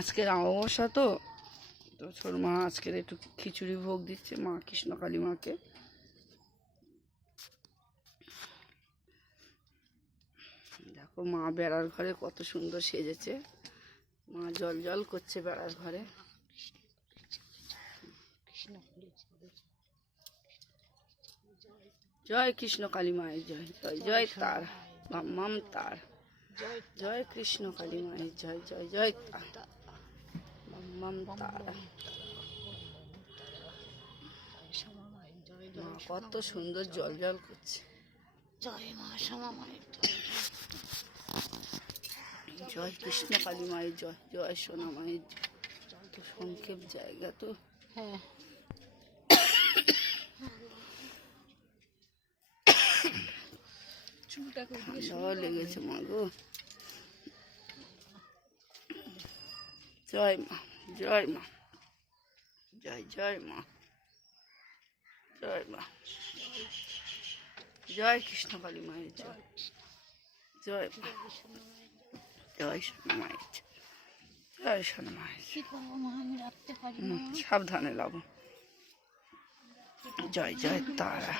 আজকের অমাবস্যা তো ছোট মা আজকের একটু খিচুড়ি ভোগ দিচ্ছে মা কৃষ্ণকালী মাকে। দেখো মা বেড়ার ঘরে কত সুন্দর সেজেছে, মা জল জল করছে বেড়ার ঘরে। জয় কৃষ্ণ কালী মায়ের জয়, জয় জয় তার মাম তার, জয় কৃষ্ণ কালী মায়ের জয়, জয় জয় তার মাম তার। মা কত সুন্দর জল জল করছে। জয় মা শ্যামা মায়ের জয় কৃষ্ণ কালী মায়ের জয়, জয় সোনা মায়ের জয়। তো সংক্ষেপ জায়গা তো, হ্যাঁ ঠান্ডাও লেগেছে মা গো। জয় মা, জয় মা, জয় জয় মা, জয় মা, জয় কৃষ্ণ কালী মায়ের জয়, জয় মা, জয় সোনা মায়ের জয়, জয় সোনা মায়ের জয়। আমি রাখতে পারি সাবধানে লাভ। জয় জয় তারা।